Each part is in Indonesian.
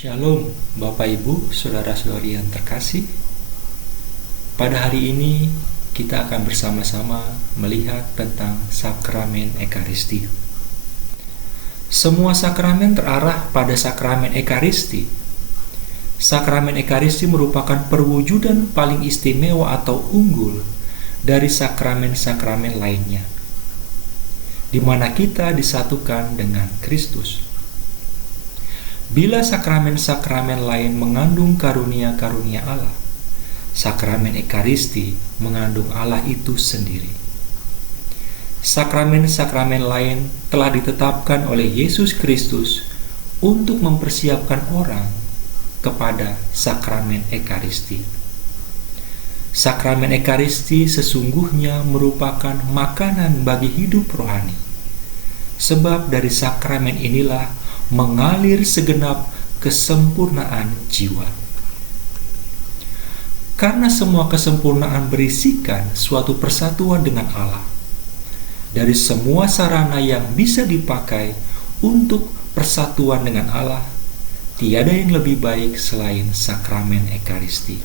Shalom Bapak Ibu, Saudara-saudari yang terkasih. Pada hari ini kita akan bersama-sama melihat tentang sakramen Ekaristi. Semua sakramen terarah pada sakramen Ekaristi. Sakramen Ekaristi merupakan perwujudan paling istimewa atau unggul dari sakramen-sakramen lainnya, di mana kita disatukan dengan Kristus. Bila sakramen-sakramen lain mengandung karunia-karunia Allah, sakramen Ekaristi mengandung Allah itu sendiri. Sakramen-sakramen lain telah ditetapkan oleh Yesus Kristus untuk mempersiapkan orang kepada sakramen Ekaristi. Sakramen Ekaristi sesungguhnya merupakan makanan bagi hidup rohani, sebab dari sakramen inilah mengalir segenap kesempurnaan jiwa. Karena semua kesempurnaan berisikan suatu persatuan dengan Allah, dari semua sarana yang bisa dipakai untuk persatuan dengan Allah, tiada yang lebih baik selain sakramen Ekaristi.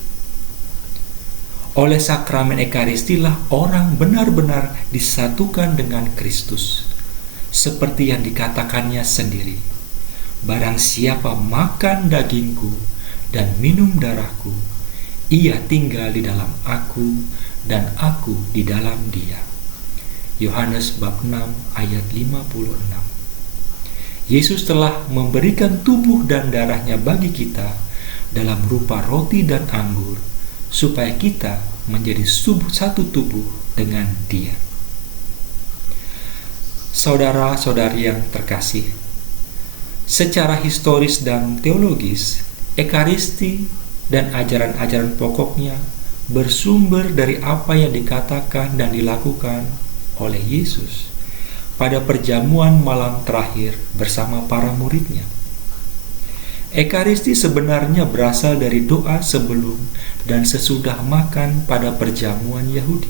Oleh sakramen Ekaristilah orang benar-benar disatukan dengan Kristus, seperti yang dikatakannya sendiri. Barang siapa makan dagingku dan minum darahku, ia tinggal di dalam aku dan aku di dalam dia. Yohanes bab 6 ayat 56. Yesus telah memberikan tubuh dan darahnya bagi kita dalam rupa roti dan anggur, supaya kita menjadi satu tubuh dengan dia. Saudara-saudari yang terkasih, secara historis dan teologis, Ekaristi dan ajaran-ajaran pokoknya bersumber dari apa yang dikatakan dan dilakukan oleh Yesus pada perjamuan malam terakhir bersama para muridnya. Ekaristi sebenarnya berasal dari doa sebelum dan sesudah makan pada perjamuan Yahudi.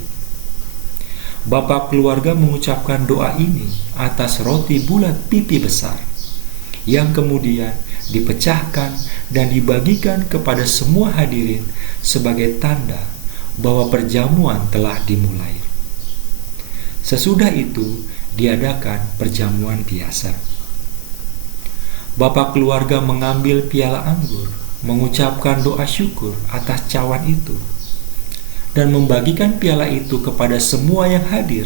Bapa keluarga mengucapkan doa ini atas roti bulat pipi besar, yang kemudian dipecahkan dan dibagikan kepada semua hadirin sebagai tanda bahwa perjamuan telah dimulai. Sesudah itu diadakan perjamuan biasa. Bapa keluarga mengambil piala anggur, mengucapkan doa syukur atas cawan itu, dan membagikan piala itu kepada semua yang hadir,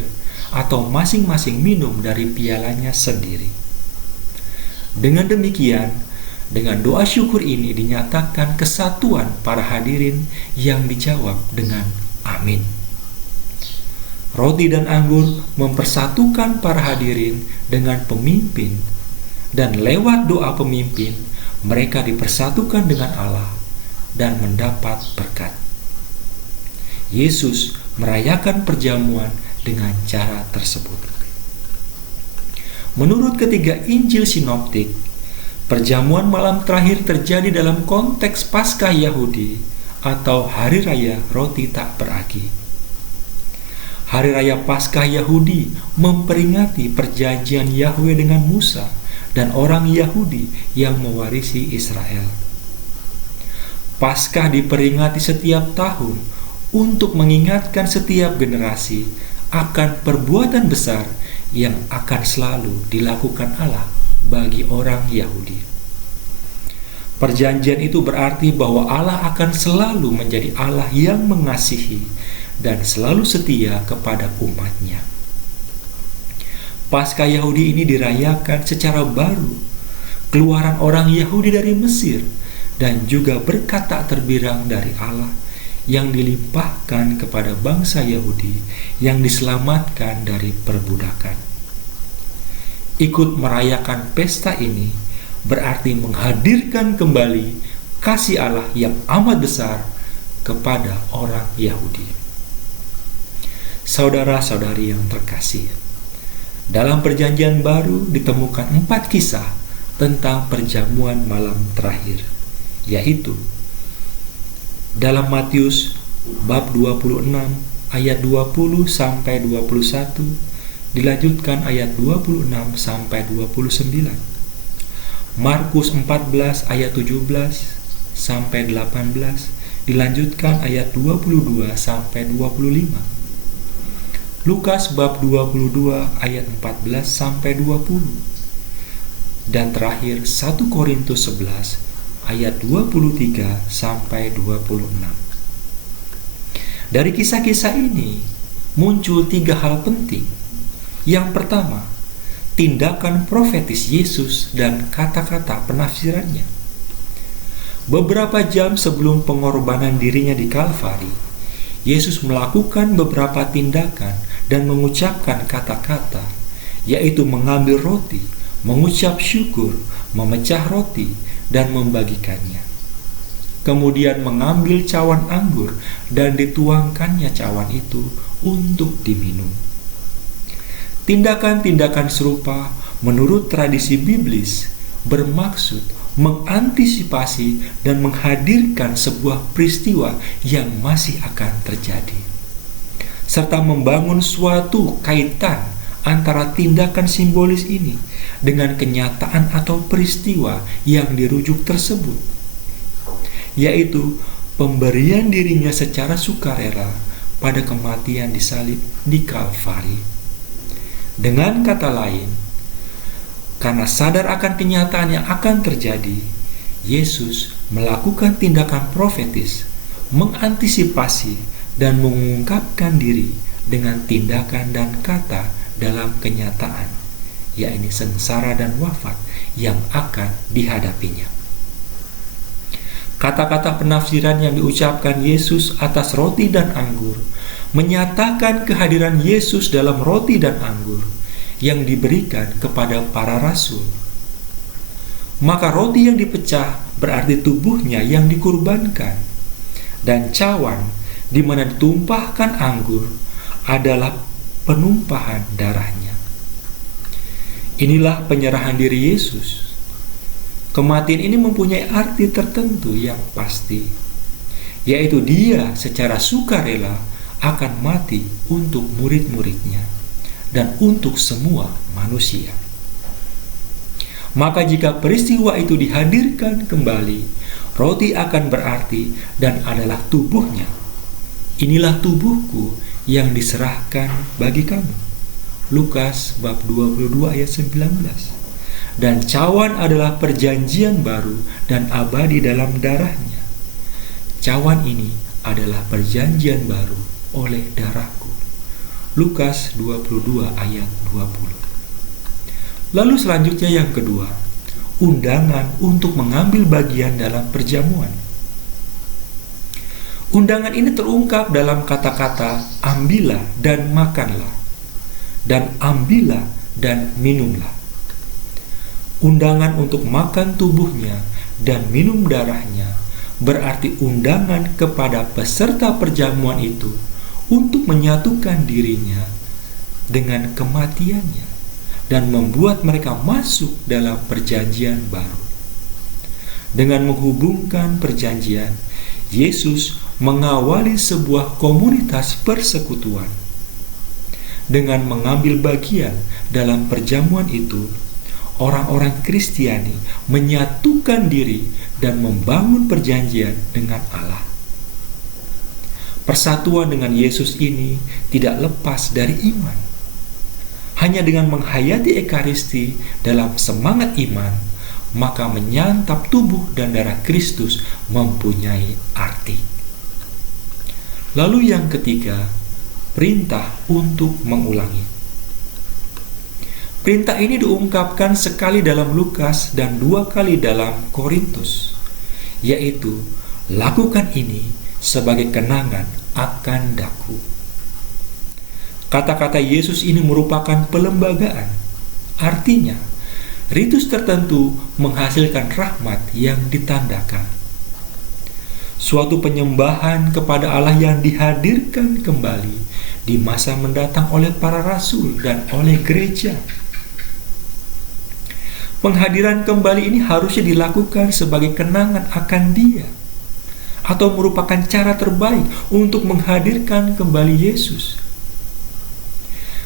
atau masing-masing minum dari pialanya sendiri. Dengan demikian, dengan doa syukur ini dinyatakan kesatuan para hadirin yang dijawab dengan amin. Roti dan anggur mempersatukan para hadirin dengan pemimpin, dan lewat doa pemimpin, mereka dipersatukan dengan Allah dan mendapat berkat. Yesus merayakan perjamuan dengan cara tersebut. Menurut ketiga Injil sinoptik, perjamuan malam terakhir terjadi dalam konteks Paskah Yahudi atau Hari Raya Roti Tak Beragi. Hari Raya Paskah Yahudi memperingati perjanjian Yahweh dengan Musa dan orang Yahudi yang mewarisi Israel. Paskah diperingati setiap tahun untuk mengingatkan setiap generasi akan perbuatan besar yang akan selalu dilakukan Allah bagi orang Yahudi. Perjanjian itu berarti bahwa Allah akan selalu menjadi Allah yang mengasihi dan selalu setia kepada umatnya. Paskah Yahudi ini dirayakan secara baru, keluaran orang Yahudi dari Mesir, dan juga berkat tak terbilang dari Allah yang dilimpahkan kepada bangsa Yahudi yang diselamatkan dari perbudakan. Ikut merayakan pesta ini berarti menghadirkan kembali kasih Allah yang amat besar kepada orang Yahudi. Saudara-saudari yang terkasih, dalam perjanjian baru ditemukan 4 kisah tentang perjamuan malam terakhir, yaitu dalam Matius bab 26 ayat 20 sampai 21, dilanjutkan ayat 26 sampai 29. Markus 14 ayat 17 sampai 18, dilanjutkan ayat 22 sampai 25. Lukas bab 22 ayat 14 sampai 20. Dan terakhir 1 Korintus 11 ayat 23 sampai 26. Dari kisah-kisah ini muncul 3 hal penting. Yang pertama, tindakan profetis Yesus dan kata-kata penafsirannya. Beberapa jam sebelum pengorbanan dirinya di Kalvari, Yesus melakukan beberapa tindakan dan mengucapkan kata-kata, yaitu mengambil roti, mengucap syukur, memecah roti, dan membagikannya. Kemudian mengambil cawan anggur dan dituangkannya cawan itu untuk diminum. Tindakan-tindakan serupa menurut tradisi biblis bermaksud mengantisipasi dan menghadirkan sebuah peristiwa yang masih akan terjadi, serta membangun suatu kaitan antara tindakan simbolis ini dengan kenyataan atau peristiwa yang dirujuk tersebut, yaitu pemberian dirinya secara sukarela pada kematian disalib di Kalvari. Dengan kata lain, karena sadar akan kenyataan yang akan terjadi, Yesus melakukan tindakan profetis, mengantisipasi dan mengungkapkan diri dengan tindakan dan kata dalam kenyataan, yaitu sengsara dan wafat yang akan dihadapinya. Kata-kata penafsiran yang diucapkan Yesus atas roti dan anggur menyatakan kehadiran Yesus dalam roti dan anggur yang diberikan kepada para rasul. Maka roti yang dipecah berarti tubuhnya yang dikurbankan, dan cawan di mana ditumpahkan anggur adalah penumpahan darahnya. Inilah penyerahan diri Yesus. Kematian ini mempunyai arti tertentu yang pasti, yaitu Dia secara sukarela akan mati untuk murid-muridnya dan untuk semua manusia. Maka jika peristiwa itu dihadirkan kembali, roti akan berarti dan adalah tubuhnya. Inilah tubuhku yang diserahkan bagi kamu. Lukas bab 22 ayat 19. Dan cawan adalah perjanjian baru dan abadi dalam darahnya. Cawan ini adalah perjanjian baru oleh darahku. Lukas 22 ayat 20. Lalu selanjutnya yang kedua, undangan untuk mengambil bagian dalam perjamuan. Undangan ini terungkap dalam kata-kata ambillah dan makanlah, dan ambillah dan minumlah. Undangan untuk makan tubuhnya dan minum darahnya berarti undangan kepada peserta perjamuan itu untuk menyatukan dirinya dengan kematiannya dan membuat mereka masuk dalam perjanjian baru. Dengan menghubungkan perjanjian, Yesus mengawali sebuah komunitas persekutuan. Dengan mengambil bagian dalam perjamuan itu, orang-orang Kristiani menyatukan diri dan membangun perjanjian dengan Allah. Persatuan dengan Yesus ini tidak lepas dari iman. Hanya dengan menghayati Ekaristi dalam semangat iman, maka menyantap tubuh dan darah Kristus mempunyai arti. Lalu yang ketiga, perintah untuk mengulangi. Perintah ini diungkapkan sekali dalam Lukas dan 2 kali dalam Korintus, yaitu lakukan ini sebagai kenangan akan daku. Kata-kata Yesus ini merupakan pelembagaan. Artinya, ritus tertentu menghasilkan rahmat yang ditandakan. Suatu penyembahan kepada Allah yang dihadirkan kembali di masa mendatang oleh para rasul dan oleh gereja. Penghadiran kembali ini harusnya dilakukan sebagai kenangan akan Dia, atau merupakan cara terbaik untuk menghadirkan kembali Yesus.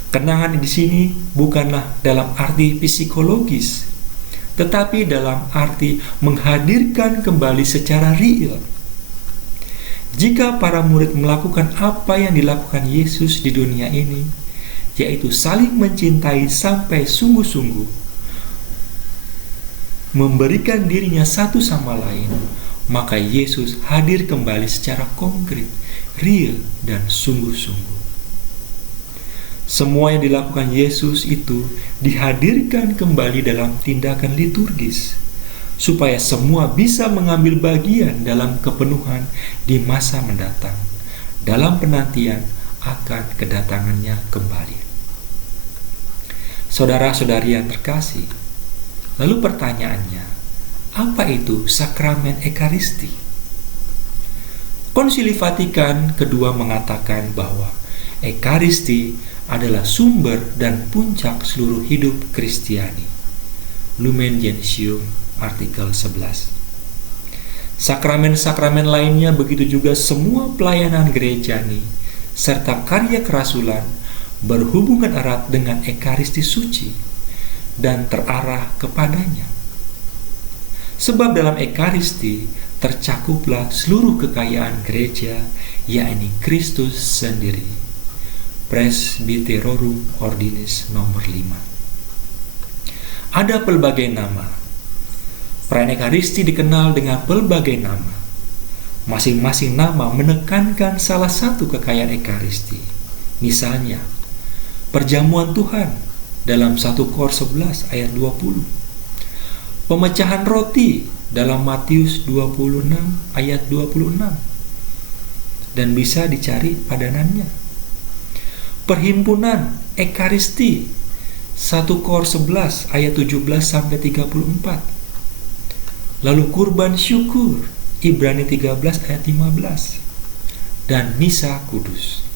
Kenangan di sini bukanlah dalam arti psikologis, tetapi dalam arti menghadirkan kembali secara real. Jika para murid melakukan apa yang dilakukan Yesus di dunia ini, yaitu saling mencintai sampai sungguh-sungguh, memberikan dirinya satu sama lain, maka Yesus hadir kembali secara konkret, real, dan sungguh-sungguh. Semua yang dilakukan Yesus itu dihadirkan kembali dalam tindakan liturgis, supaya semua bisa mengambil bagian dalam kepenuhan di masa mendatang, dalam penantian akan kedatangannya kembali. Saudara-saudari yang terkasih, lalu pertanyaannya, apa itu sakramen Ekaristi? Konsili Vatikan kedua mengatakan bahwa Ekaristi adalah sumber dan puncak seluruh hidup Kristiani. Lumen Gentium, artikel 11. Sakramen-sakramen lainnya, begitu juga semua pelayanan gerejani serta karya kerasulan berhubungan erat dengan Ekaristi suci dan terarah kepadanya. Sebab dalam Ekaristi tercakuplah seluruh kekayaan gereja, yakni Kristus sendiri. Presbyterorum Ordinis nomor 5. Ada pelbagai nama. Perayaan Ekaristi dikenal dengan pelbagai nama. Masing-masing nama menekankan salah satu kekayaan Ekaristi. Misalnya, perjamuan Tuhan dalam 1 Kor 11 ayat 20. Pemecahan roti dalam Matius 26 ayat 26. Dan bisa dicari padanannya. Perhimpunan Ekaristi 1 Kor 11 ayat 17 sampai 34. Lalu kurban syukur Ibrani 13 ayat 15 dan misa kudus.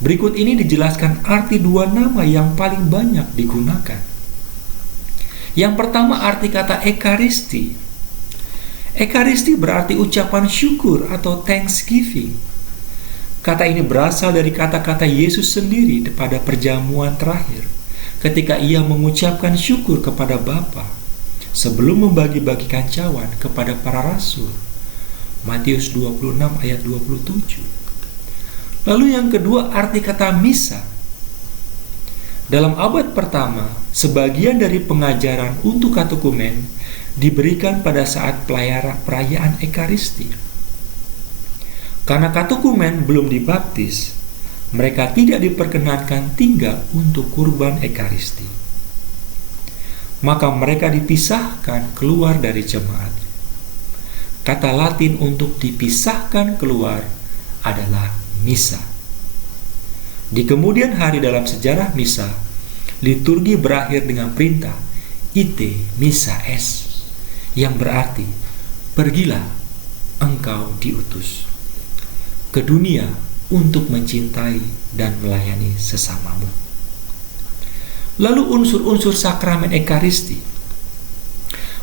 Berikut ini dijelaskan arti dua nama yang paling banyak digunakan. Yang pertama, arti kata Ekaristi. Ekaristi berarti ucapan syukur atau thanksgiving. Kata ini berasal dari kata-kata Yesus sendiri pada perjamuan terakhir, ketika ia mengucapkan syukur kepada Bapa sebelum membagi-bagikan cawan kepada para rasul. Matius 26 ayat 27. Lalu yang kedua, arti kata misa. Dalam abad pertama, sebagian dari pengajaran untuk katekumen diberikan pada saat perayaan Ekaristi. Karena katekumen belum dibaptis, mereka tidak diperkenankan tinggal untuk kurban Ekaristi. Maka mereka dipisahkan keluar dari jemaat. Kata Latin untuk dipisahkan keluar adalah misa. Di kemudian hari dalam sejarah misa, liturgi berakhir dengan perintah ite missa es, yang berarti pergilah engkau diutus ke dunia untuk mencintai dan melayani sesamamu. Lalu unsur-unsur sakramen Ekaristi.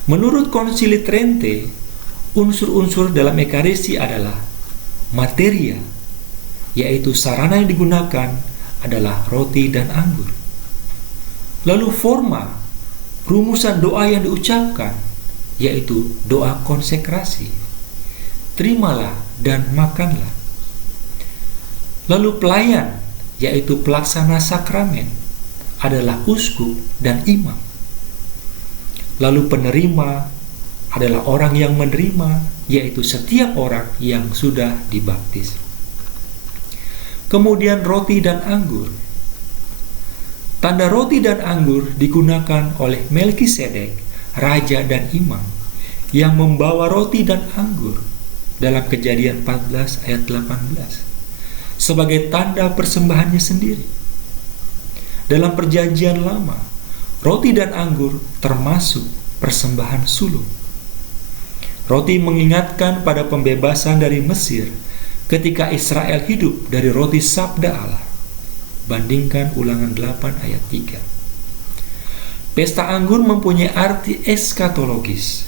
Menurut Konsili Trente, unsur-unsur dalam Ekaristi adalah materia, yaitu sarana yang digunakan adalah roti dan anggur. Lalu forma, rumusan doa yang diucapkan, yaitu doa konsekrasi. Terimalah dan makanlah. Lalu pelayan, yaitu pelaksana sakramen, adalah uskup dan imam. Lalu penerima adalah orang yang menerima, yaitu setiap orang yang sudah dibaptis. Kemudian roti dan anggur. Tanda roti dan anggur digunakan oleh Melkisedek, raja dan imam, yang membawa roti dan anggur dalam Kejadian 14 ayat 18. Sebagai tanda persembahannya sendiri. Dalam Perjanjian Lama, roti dan anggur termasuk persembahan sulung. Roti mengingatkan pada pembebasan dari Mesir ketika Israel hidup dari roti sabda Allah. Bandingkan Ulangan 8 ayat 3. Pesta anggur mempunyai arti eskatologis,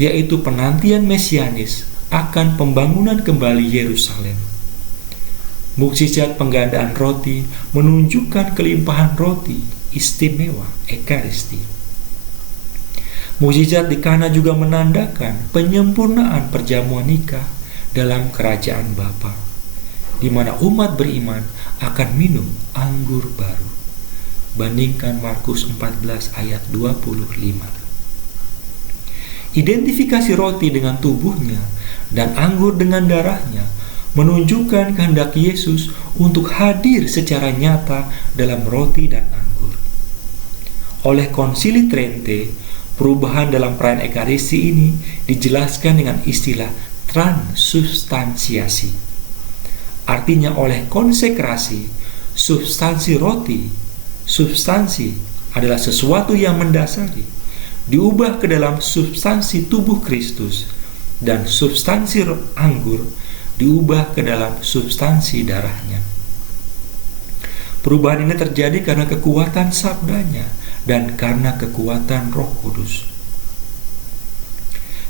yaitu penantian mesianis akan pembangunan kembali Yerusalem. Mukjizat penggandaan roti menunjukkan kelimpahan roti istimewa Ekaristi. Mukjizat di Kana juga menandakan penyempurnaan perjamuan nikah dalam kerajaan Bapa, di mana umat beriman akan minum anggur baru. Bandingkan Markus 14 ayat 25. Identifikasi roti dengan tubuhnya dan anggur dengan darahnya menunjukkan kehendak Yesus untuk hadir secara nyata dalam roti dan anggur. Oleh Konsili Trente, perubahan dalam perayaan Ekaristi ini dijelaskan dengan istilah transubstansiasi. Artinya oleh konsekrasi, substansi adalah sesuatu yang mendasari, diubah ke dalam substansi tubuh Kristus, dan substansi anggur diubah ke dalam substansi darahnya. Perubahan ini terjadi karena kekuatan sabdanya dan karena kekuatan Roh Kudus.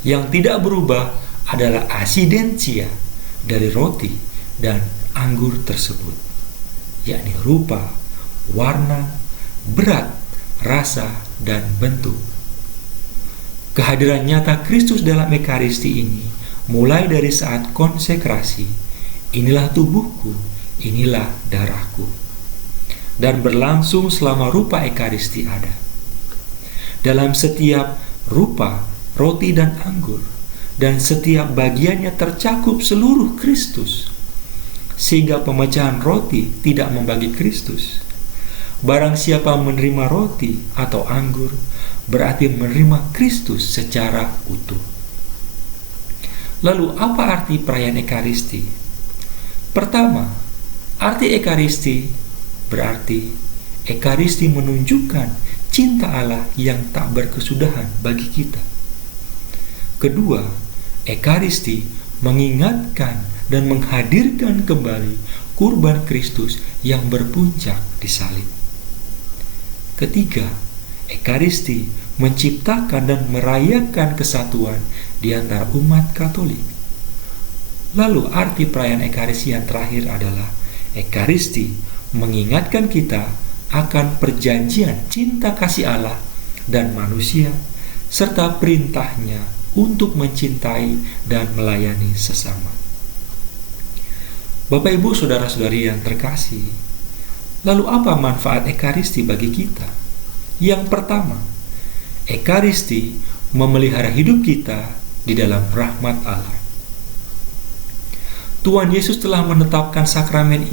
Yang tidak berubah adalah asidensia dari roti dan anggur tersebut, yakni rupa, warna, berat, rasa, dan bentuk. Kehadiran nyata Kristus dalam Ekaristi ini mulai dari saat konsekrasi, inilah tubuhku, inilah darahku, dan berlangsung selama rupa Ekaristi ada. Dalam setiap rupa, roti dan anggur, dan setiap bagiannya tercakup seluruh Kristus, sehingga pemecahan roti tidak membagi Kristus. Barang siapa menerima roti atau anggur, berarti menerima Kristus secara utuh. Lalu apa arti perayaan Ekaristi? Pertama, arti Ekaristi berarti Ekaristi menunjukkan cinta Allah yang tak berkesudahan bagi kita. Kedua, Ekaristi mengingatkan dan menghadirkan kembali kurban Kristus yang berpuncak di salib. Ketiga, Ekaristi menciptakan dan merayakan kesatuan di antara umat Katolik. Lalu arti perayaan Ekaristi yang terakhir adalah Ekaristi mengingatkan kita akan perjanjian cinta kasih Allah dan manusia, serta perintahnya untuk mencintai dan melayani sesama. Bapak, Ibu, saudara-saudari yang terkasih, lalu apa manfaat Ekaristi bagi kita? Yang pertama, Ekaristi memelihara hidup kita di dalam rahmat Allah. Tuhan Yesus telah menetapkan sakramen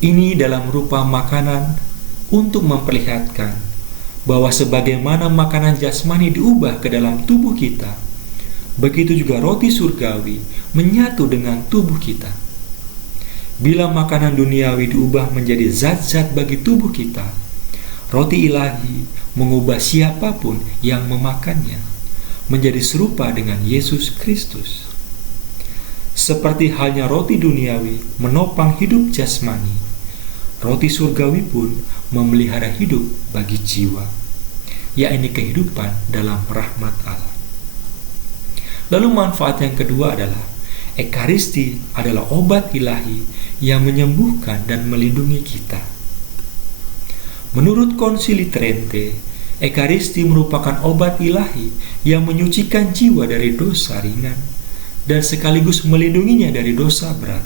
ini dalam rupa makanan untuk memperlihatkan bahwa sebagaimana makanan jasmani diubah ke dalam tubuh kita, begitu juga roti surgawi menyatu dengan tubuh kita. Bila makanan duniawi diubah menjadi zat-zat bagi tubuh kita, roti ilahi mengubah siapapun yang memakannya menjadi serupa dengan Yesus Kristus. Seperti halnya roti duniawi menopang hidup jasmani, roti surgawi pun memelihara hidup bagi jiwa, yakni kehidupan dalam rahmat Allah. Lalu manfaat yang kedua adalah Ekaristi adalah obat ilahi yang menyembuhkan dan melindungi kita. Menurut Konsili Trente, Ekaristi merupakan obat ilahi yang menyucikan jiwa dari dosa ringan dan sekaligus melindunginya dari dosa berat.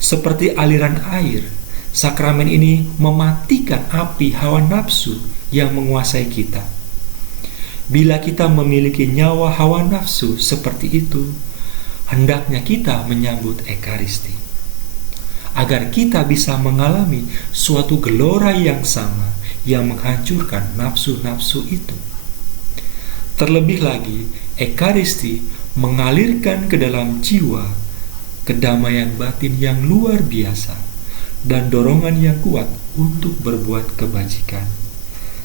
Seperti aliran air, sakramen ini mematikan api hawa nafsu yang menguasai kita. Bila kita memiliki nyawa hawa nafsu seperti itu, hendaknya kita menyambut Ekaristi, agar kita bisa mengalami suatu gelora yang sama yang menghancurkan nafsu-nafsu itu. Terlebih lagi, Ekaristi mengalirkan ke dalam jiwa kedamaian batin yang luar biasa dan dorongan yang kuat untuk berbuat kebajikan,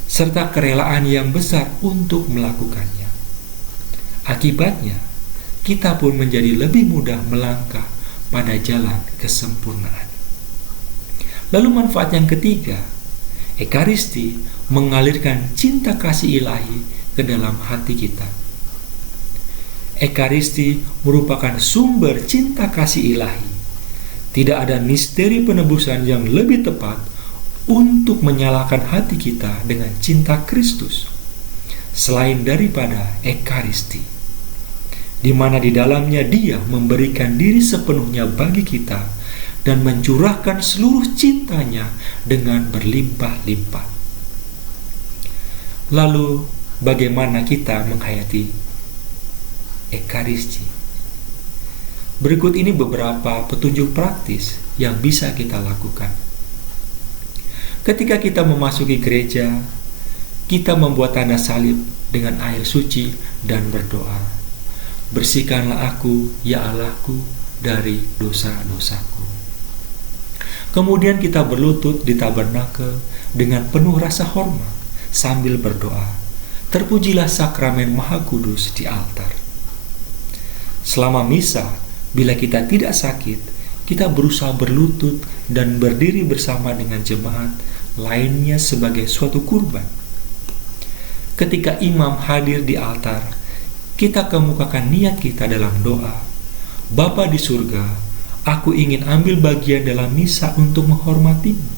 serta kerelaan yang besar untuk melakukannya. Akibatnya, kita pun menjadi lebih mudah melangkah pada jalan kesempurnaan. Lalu manfaat yang ketiga, Ekaristi mengalirkan cinta kasih ilahi ke dalam hati kita. Ekaristi merupakan sumber cinta kasih ilahi. Tidak ada misteri penebusan yang lebih tepat untuk menyalakan hati kita dengan cinta Kristus. selain daripada Ekaristi, di mana di dalamnya Dia memberikan diri sepenuhnya bagi kita dan mencurahkan seluruh cintanya dengan berlimpah-limpah. Lalu, bagaimana kita menghayati Ekaristi? Berikut ini beberapa petunjuk praktis yang bisa kita lakukan. Ketika kita memasuki gereja, kita membuat tanda salib dengan air suci dan berdoa, "Bersihkanlah aku, ya Allahku, dari dosa-dosaku." Kemudian kita berlutut di tabernakel dengan penuh rasa hormat sambil berdoa, "Terpujilah sakramen Maha Kudus di altar." Selama misa, bila kita tidak sakit, kita berusaha berlutut dan berdiri bersama dengan jemaat lainnya sebagai suatu kurban. Ketika imam hadir di altar, kita kemukakan niat kita dalam doa, "Bapa di surga, aku ingin ambil bagian dalam misa untuk menghormati-Mu,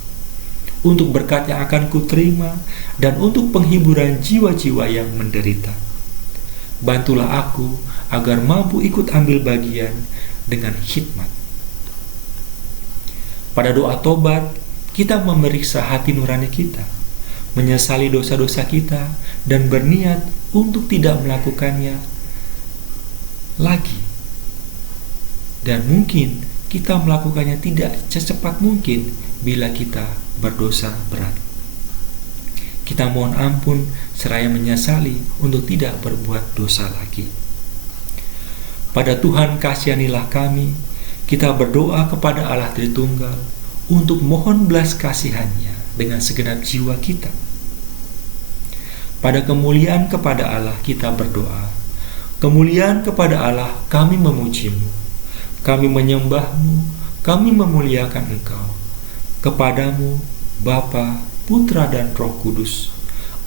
untuk berkat yang akan kuterima, dan untuk penghiburan jiwa-jiwa yang menderita. Bantulah aku agar mampu ikut ambil bagian dengan khidmat." Pada doa tobat, kita memeriksa hati nurani kita, menyesali dosa-dosa kita, dan berniat untuk tidak melakukannya lagi. Dan mungkin kita melakukannya tidak secepat mungkin bila kita berdosa berat. Kita mohon ampun seraya menyesali untuk tidak berbuat dosa lagi. Pada Tuhan kasihanilah kami, kita berdoa kepada Allah Tritunggal untuk mohon belas kasihannya dengan segenap jiwa kita. Pada kemuliaan kepada Allah kita berdoa, "Kemuliaan kepada Allah, kami memuji-Mu, kami menyembah-Mu, kami memuliakan Engkau. Kepadamu, Bapa, Putra dan Roh Kudus,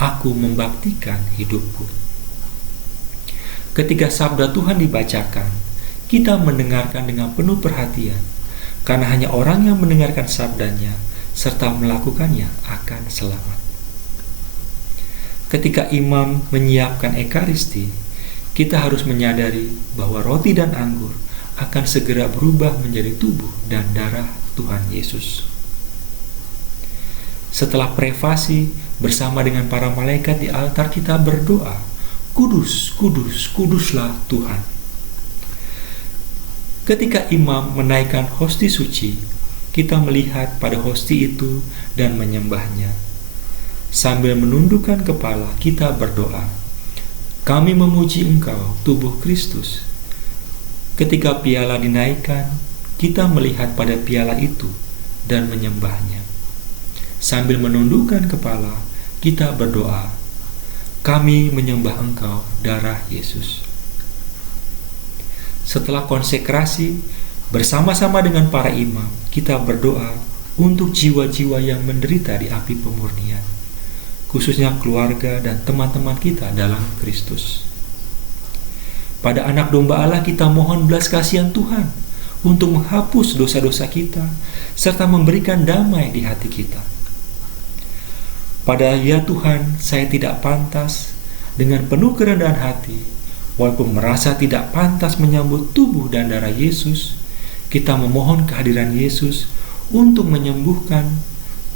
aku membaktikan hidupku." Ketika sabda Tuhan dibacakan, kita mendengarkan dengan penuh perhatian, karena hanya orang yang mendengarkan sabdanya serta melakukannya akan selamat. Ketika imam menyiapkan Ekaristi, kita harus menyadari bahwa roti dan anggur akan segera berubah menjadi tubuh dan darah Tuhan Yesus. Setelah privasi bersama dengan para malaikat di altar, kita berdoa, "Kudus, kudus, kuduslah Tuhan." Ketika imam menaikkan hosti suci, kita melihat pada hosti itu dan menyembahnya. Sambil menundukkan kepala, kita berdoa, "Kami memuji Engkau, tubuh Kristus." Ketika piala dinaikkan, kita melihat pada piala itu dan menyembahnya. Sambil menundukkan kepala, kita berdoa, "Kami menyembah Engkau, darah Yesus." Setelah konsekrasi, bersama-sama dengan para imam, kita berdoa untuk jiwa-jiwa yang menderita di api pemurnian, khususnya keluarga dan teman-teman kita dalam Kristus. Pada anak domba Allah kita mohon belas kasihan Tuhan untuk menghapus dosa-dosa kita, serta memberikan damai di hati kita. Pada ya Tuhan, saya tidak pantas, dengan penuh kerendahan hati, walaupun merasa tidak pantas menyambut tubuh dan darah Yesus, kita memohon kehadiran Yesus untuk menyembuhkan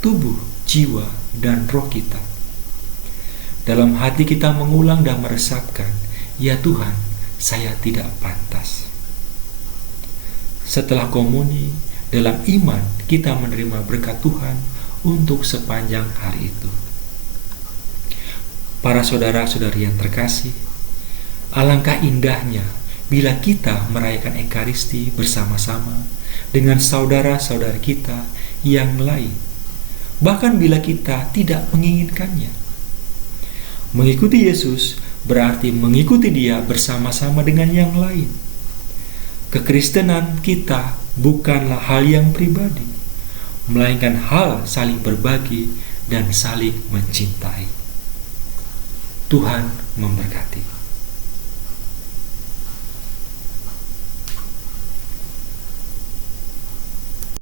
tubuh, jiwa, dan roh kita. Dalam hati kita mengulang dan meresapkan, "Ya Tuhan, saya tidak pantas." Setelah komuni, dalam iman kita menerima berkat Tuhan untuk sepanjang hari itu. Para saudara-saudari yang terkasih, alangkah indahnya bila kita merayakan Ekaristi bersama-sama dengan saudara-saudara kita yang lain, bahkan bila kita tidak menginginkannya. Mengikuti Yesus berarti mengikuti Dia bersama-sama dengan yang lain. Kekristenan kita bukanlah hal yang pribadi, melainkan hal saling berbagi dan saling mencintai. Tuhan memberkati.